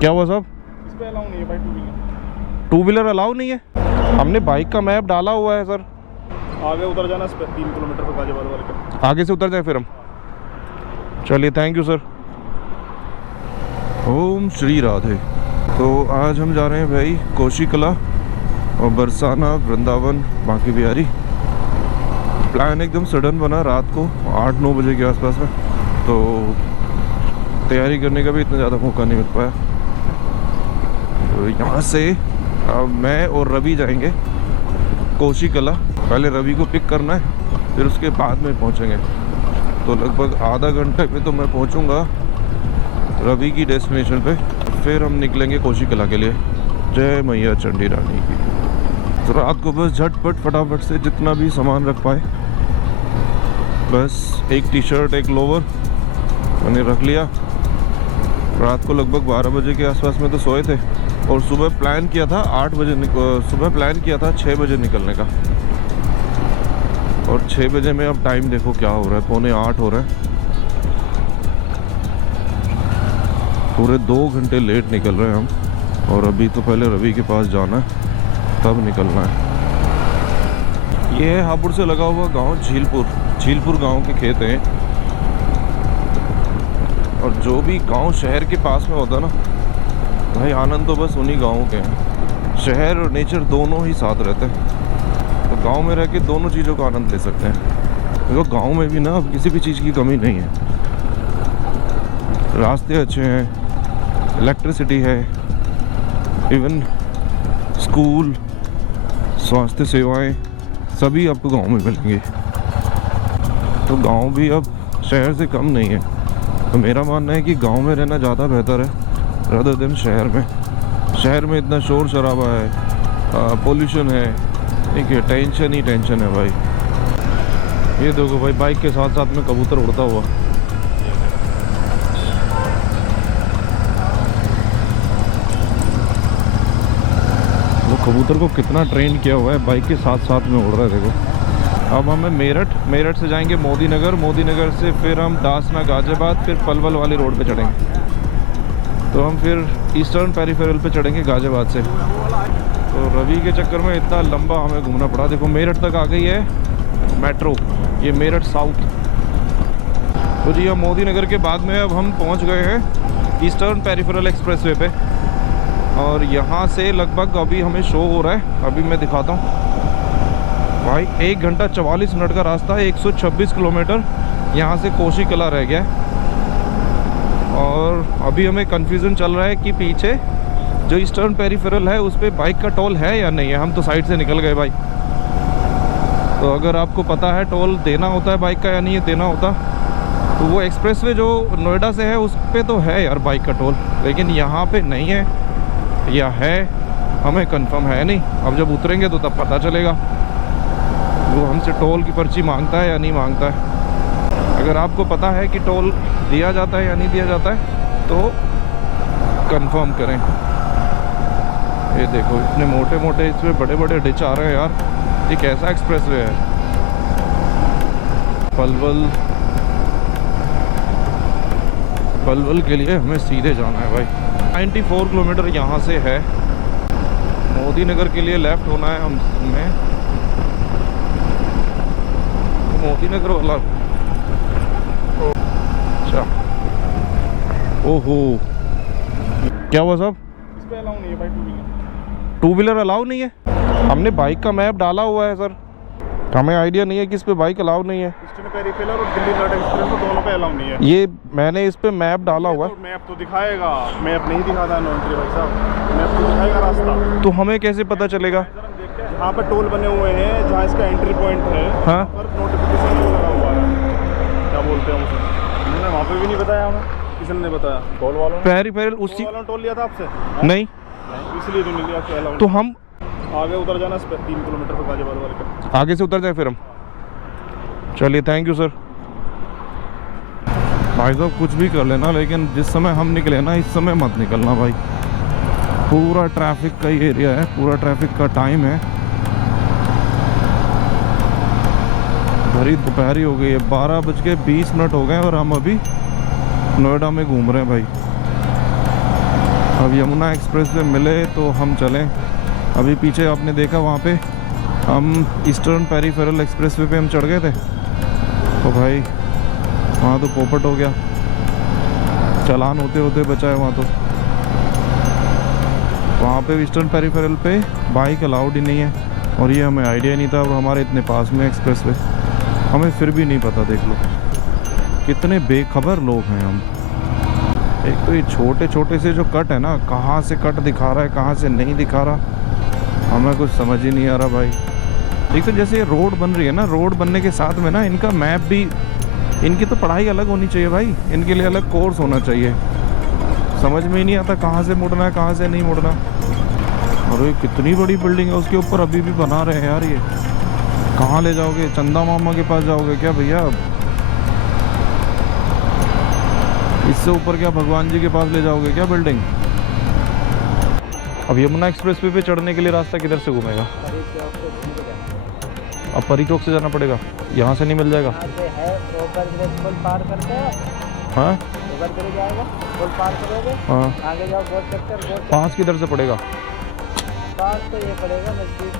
क्या हुआ साहब? इस पे अलाउ नहीं है भाई, टू व्हीलर अलाउ नहीं है? हमने बाइक का मैप डाला हुआ है सर। आगे उतर जाना इस पे 3 किलोमीटर पे गाजियाबाद वाले के। आगे से उतर जाए फिर हम। चलिए, थैंक यू सर। ओम श्री राधे। तो आज हम जा रहे हैं भाई कोशी कला और बरसाना, वृंदावन, बांकी बिहारी। प्लान एकदम सडन बना रात को 8-9 बजे के आसपास में, तो तैयारी करने का भी इतना ज़्यादा मौका नहीं मिल पाया। तो यहाँ से अब मैं और रवि जाएंगे कोशी कला। पहले रवि को पिक करना है, फिर उसके बाद में पहुँचेंगे। तो लगभग आधा घंटे में तो मैं पहुँचूँगा रवि की डेस्टिनेशन पे। फिर हम निकलेंगे कोशी कला के लिए। जय मैया चंडी रानी की। तो रात को बस झटपट फटाफट से जितना भी सामान रख पाए, बस एक टी शर्ट, एक लोवर मैंने रख लिया। रात को लगभग 12 बजे के आसपास में तो सोए थे, और सुबह प्लान किया था 8 बजे सुबह प्लान किया था 6 बजे निकलने का। और 6 बजे में अब टाइम देखो क्या हो रहा है, 7:45 हो रहा है। पूरे 2 घंटे लेट निकल रहे हैं हम, और अभी तो पहले रवि के पास जाना है, तब निकलना है। ये है हापुड़ से लगा हुआ गांव झीलपुर गांव के खेत हैं। और जो भी गांव शहर के पास में होता है ना भाई, आनंद तो बस उन्हीं गाँवों के हैं। शहर और नेचर दोनों ही साथ रहते हैं, तो गांव में रह के दोनों चीज़ों का आनंद ले सकते हैं। देखो गांव में भी ना अब किसी भी चीज़ की कमी नहीं है। रास्ते अच्छे हैं, इलेक्ट्रिसिटी है, इवन स्कूल, स्वास्थ्य सेवाएं सभी आपको गांव में मिलेंगी। तो गांव भी अब शहर से कम नहीं है। तो मेरा मानना है कि गांव में रहना ज़्यादा बेहतर है रादर देन शहर में। शहर में इतना शोर शराबा है, पोल्यूशन है, ठीक है, टेंशन ही टेंशन है भाई। ये देखो भाई, बाइक के साथ साथ में कबूतर उड़ता हुआ। कबूतर को कितना ट्रेन किया हुआ है, बाइक के साथ साथ में उड़ रहा है देखो। अब हमें मेरठ से जाएंगे मोदी नगर से फिर हम दासना, गाजियाबाद, फिर पलवल वाली रोड पे चढ़ेंगे। तो हम फिर ईस्टर्न पेरिफेरल पे चढ़ेंगे गाजियाबाद से। तो रवि के चक्कर में इतना लंबा हमें घूमना पड़ा। देखो मेरठ तक आ गई है मेट्रो, ये मेरठ साउथ। तो जी हम मोदी नगर के बाद में अब हम पहुँच गए हैं ईस्टर्न पेरिफेरल एक्सप्रेसवे पे। और यहाँ से लगभग अभी हमें शो हो रहा है, अभी मैं दिखाता हूँ भाई, 1 घंटा 44 मिनट का रास्ता है, 126 किलोमीटर यहाँ से कोशी कला रह गया। और अभी हमें कन्फ्यूज़न चल रहा है कि पीछे जो ईस्टर्न पेरिफेरल है उस पर बाइक का टोल है या नहीं है। हम तो साइड से निकल गए भाई। तो अगर आपको पता है टोल देना होता है बाइक का या नहीं देना होता, तो वो एक्सप्रेसवे जो नोएडा से है उस पर तो है यार बाइक का टोल, लेकिन यहाँ पर नहीं है या है, हमें कंफर्म है नहीं। अब जब उतरेंगे तो तब पता चलेगा वो हमसे टोल की पर्ची मांगता है या नहीं मांगता है। अगर आपको पता है कि टोल दिया जाता है या नहीं दिया जाता है तो कंफर्म करें। ये देखो इतने मोटे मोटे इसमें बड़े बड़े डिच आ रहे हैं यार, ये कैसा एक्सप्रेसवे है। पलवल के लिए हमें सीधे जाना है भाई। 94 किलोमीटर यहाँ से है। मोदी नगर के लिए लेफ़्ट होना है हमें, मोदी नगर वाला। अच्छा, ओहो, क्या हुआ साहब? इस पे अलाउ नहीं है भाई, टू व्हीलर अलाउ नहीं है? हमने बाइक का मैप डाला हुआ है सर, हमें आइडिया नहीं है कि इस पे बाइक अलाउ नहीं है। ईस्टर्न पेरिफेरल और दिल्ली नोएडा एक्सप्रेस दोनों पे अलाउ नहीं है। ये मैंने इस पे मैप डाला हुआ है। तो मैप तो दिखाएगा, मैप नहीं दिखाता है नॉन्ट्री भाई साहब, मैप तो दिखाएगा रास्ता। तो हमें कैसे पता चलेगा? जहाँ पर टोल बने हुए हैं, जहाँ इसका एंट्री पॉइंट है, हाँ, पर नोटिफिकेशन लगा हुआ है, क्या बोलते हैं उसे, उन्होंने वहाँ पे भी नहीं बताया हमें। किसी ने बताया? टोल वालों ने। पेरिफेरल उसी वालों ने टोल लिया था आपसे? नहीं, इसलिए तो नहीं लिया आपसे अलाउ। तो हम आगे उतर जाना इस पे 3 किलोमीटर पे गाजियाबाद वाले के। आगे से उतर जाए फिर हम। चलिए, थैंक यू सर। भाई साहब कुछ भी कर लेना, लेकिन जिस समय हम निकले ना इस समय मत निकलना भाई। पूरा ट्रैफिक का ही एरिया है, पूरा ट्रैफिक का टाइम है। भरी दोपहरी हो गई है, 12:20 हो गए और हम अभी नोएडा में घूम रहे हैं भाई। अब यमुना एक्सप्रेस पे मिले तो हम चलें। अभी पीछे आपने देखा वहाँ पे हम ईस्टर्न पेरिफेरल एक्सप्रेस वे पे हम चढ़ गए थे, तो भाई वहाँ तो पोपट हो गया, चालान होते होते बचा है वहाँ तो। वहाँ पे ईस्टर्न पेरिफेरल पे बाइक अलाउड ही नहीं है, और ये हमें आइडिया नहीं था। अब हमारे इतने पास में एक्सप्रेस वे, हमें फिर भी नहीं पता। देख लो कितने बेखबर लोग हैं हम। एक तो ये छोटे छोटे से जो कट है ना, कहाँ से कट दिखा रहा है कहाँ से नहीं दिखा रहा, हमें कुछ समझ ही नहीं आ रहा भाई। एक तो जैसे ये रोड बन रही है ना, रोड बनने के साथ में ना इनका मैप भी, इनकी तो पढ़ाई अलग होनी चाहिए भाई, इनके लिए अलग कोर्स होना चाहिए। समझ में ही नहीं आता कहाँ से मुड़ना है कहाँ से नहीं मुड़ना। और ये कितनी बड़ी बिल्डिंग है, उसके ऊपर अभी भी बना रहे हैं यार। ये कहाँ ले जाओगे, चंदा मामा के पास जाओगे क्या भैया? इससे ऊपर क्या भगवान जी के पास ले जाओगे क्या बिल्डिंग? अब यमुना एक्सप्रेस वे पे चढ़ने के लिए रास्ता किधर से घूमेगा? अब परी चौक से जाना पड़ेगा, यहाँ से नहीं मिल जाएगा? पार करते हैं। हाँ जाएगा, पार करोगे, हाँ आगे जाओ गोल चक्कर। पास किधर से पड़ेगा? पास तो ये पड़ेगा नजदीक।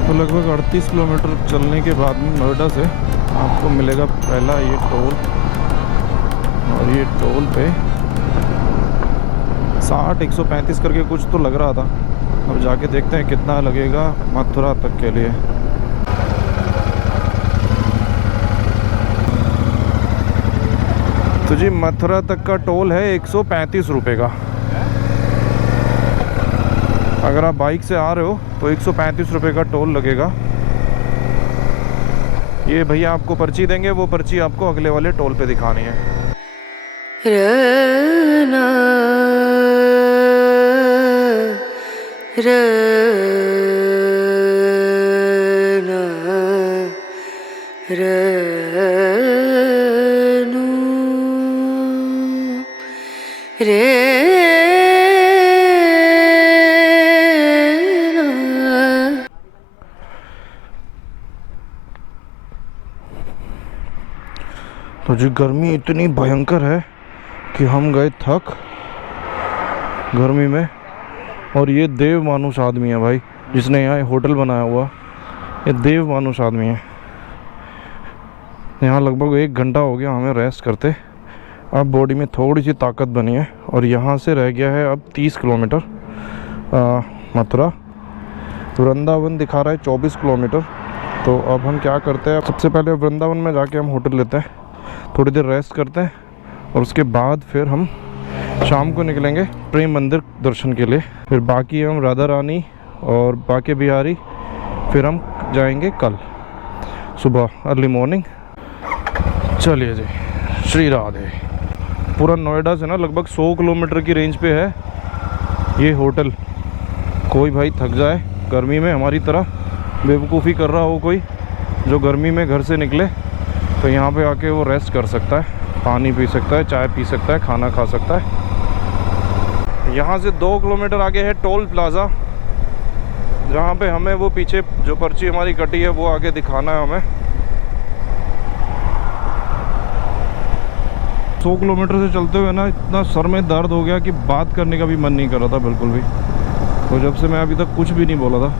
तो लगभग 38 किलोमीटर चलने के बाद में नोएडा से आपको मिलेगा पहला ये टोल, और ये टोल पे 60-135 करके कुछ तो लग रहा था। अब जाके देखते हैं कितना लगेगा मथुरा तक के लिए। तो जी मथुरा तक का टोल है 135 रुपये का। अगर आप बाइक से आ रहे हो तो 135 रुपये का टोल लगेगा। ये भैया आपको पर्ची देंगे, वो पर्ची आपको अगले वाले टोल पे दिखानी है। रना रना रनु रे। तो जी गर्मी इतनी भयंकर है कि हम गए थक गर्मी में। और ये देव मानुष आदमी है भाई, जिसने यहाँ होटल बनाया हुआ, ये देव मानुष आदमी है। यहाँ लगभग 1 घंटा हो गया हमें रेस्ट करते। अब बॉडी में थोड़ी सी ताकत बनी है, और यहाँ से रह गया है अब 30 किलोमीटर मथुरा। वृंदावन दिखा रहा है 24 किलोमीटर। तो अब हम क्या करते हैं, सबसे पहले वृंदावन में जाके हम होटल लेते हैं, थोड़ी देर रेस्ट करते हैं, और उसके बाद फिर हम शाम को निकलेंगे प्रेम मंदिर दर्शन के लिए। फिर बाकी हम राधा रानी और बाके बिहारी फिर हम जाएंगे कल सुबह अर्ली मॉर्निंग। चलिए जी, श्री राधे। पूरा नोएडा से ना लगभग 100 किलोमीटर की रेंज पे है ये होटल। कोई भाई थक जाए गर्मी में, हमारी तरह बेवकूफ़ी कर रहा हो कोई जो गर्मी में घर से निकले, तो यहाँ पे आके वो रेस्ट कर सकता है, पानी पी सकता है, चाय पी सकता है, खाना खा सकता है। यहाँ से 2 किलोमीटर आगे है टोल प्लाज़ा, जहाँ पे हमें वो पीछे जो पर्ची हमारी कटी है वो आगे दिखाना है हमें। 100 किलोमीटर से चलते हुए ना इतना सर में दर्द हो गया कि बात करने का भी मन नहीं कर रहा था बिल्कुल भी। तो जब से मैं अभी तक कुछ भी नहीं बोला था,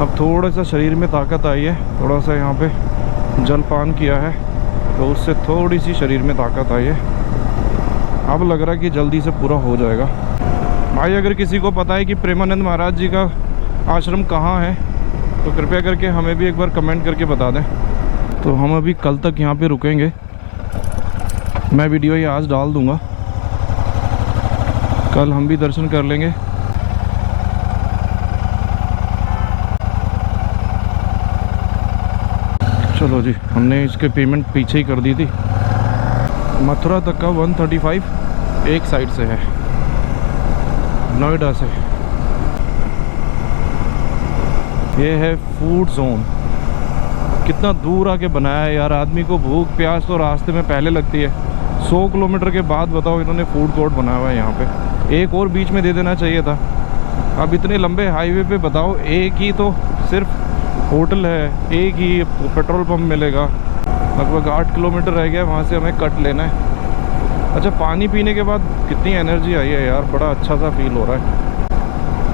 अब थोड़ा सा शरीर में ताकत आई है, थोड़ा सा यहाँ पे जलपान किया है तो उससे थोड़ी सी शरीर में ताकत आई है। अब लग रहा है कि जल्दी से पूरा हो जाएगा। भाई अगर किसी को पता है कि प्रेमानंद महाराज जी का आश्रम कहाँ है तो कृपया करके हमें भी एक बार कमेंट करके बता दें। तो हम अभी कल तक यहाँ पे रुकेंगे, मैं वीडियो ये आज डाल दूँगा, कल हम भी दर्शन कर लेंगे। चलो जी, हमने इसके पेमेंट पीछे ही कर दी थी। मथुरा तक का 135 एक साइड से है नोएडा से। ये है फूड जोन। कितना दूर आके बनाया है यार, आदमी को भूख प्यास तो रास्ते में पहले लगती है। 100 किलोमीटर के बाद बताओ इन्होंने फूड कोर्ट बनाया हुआ है यहाँ पे। एक और बीच में दे देना चाहिए था। अब इतने लंबे हाईवे पे बताओ एक ही तो सिर्फ होटल है, एक ही पेट्रोल पंप मिलेगा। लगभग 8 किलोमीटर रह गया, वहाँ से हमें कट लेना है। अच्छा, पानी पीने के बाद कितनी एनर्जी आई है यार, बड़ा अच्छा सा फील हो रहा है।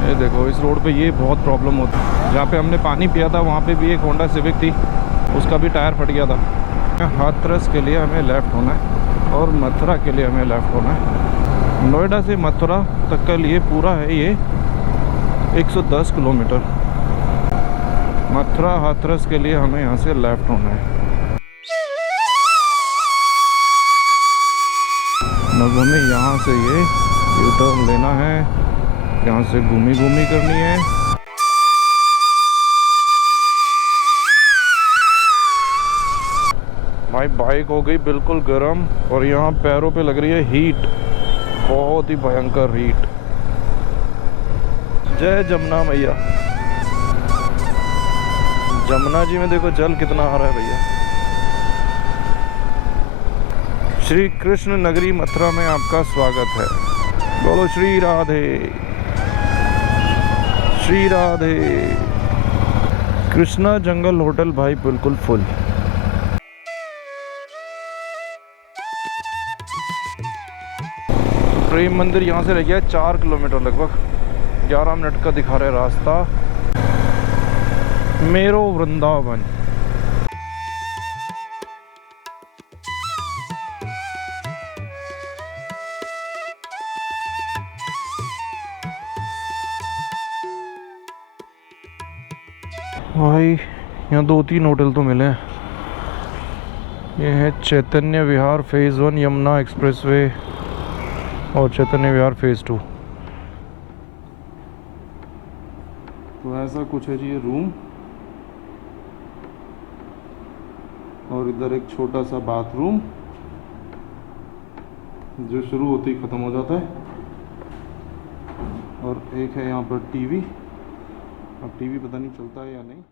ये देखो, इस रोड पे ये बहुत प्रॉब्लम होती है। जहाँ पे हमने पानी पिया था वहाँ पे भी एक होंडा सिविक थी, उसका भी टायर फट गया था। हाथरस के लिए हमें लेफ़्ट होना है और मथुरा के लिए हमें लेफ़्ट होना है। नोएडा से मथुरा तक का लिए पूरा है ये 110 किलोमीटर। मथुरा हाथरस के लिए हमें यहाँ से लेफ़्ट होना है। अब हमें यहाँ से ये यू टर्न लेना है, यहाँ से घूमी करनी है। भाई बाइक हो गई बिल्कुल गर्म और यहाँ पैरों पे लग रही है हीट, बहुत ही भयंकर हीट। जय जमुना मैया। जमुना जी में देखो जल कितना आ रहा है भैया। श्री कृष्ण नगरी मथुरा में आपका स्वागत है। बोलो श्री राधे श्री राधे। कृष्णा जंगल होटल भाई बिल्कुल फुल। प्रेम मंदिर यहाँ से रह गया 4 किलोमीटर, लगभग 11 मिनट का दिखा रहा है रास्ता। मेरो वृंदावन। भाई यहाँ 2-3 होटल तो मिले हैं। ये है चैतन्य विहार फेज़ 1, यमुना एक्सप्रेसवे और चैतन्य विहार फेज़ 2। तो ऐसा कुछ है जी ये रूम, और इधर एक छोटा सा बाथरूम जो शुरू होते ही ख़त्म हो जाता है, और एक है यहाँ पर टीवी। अब टीवी पता नहीं चलता है या नहीं।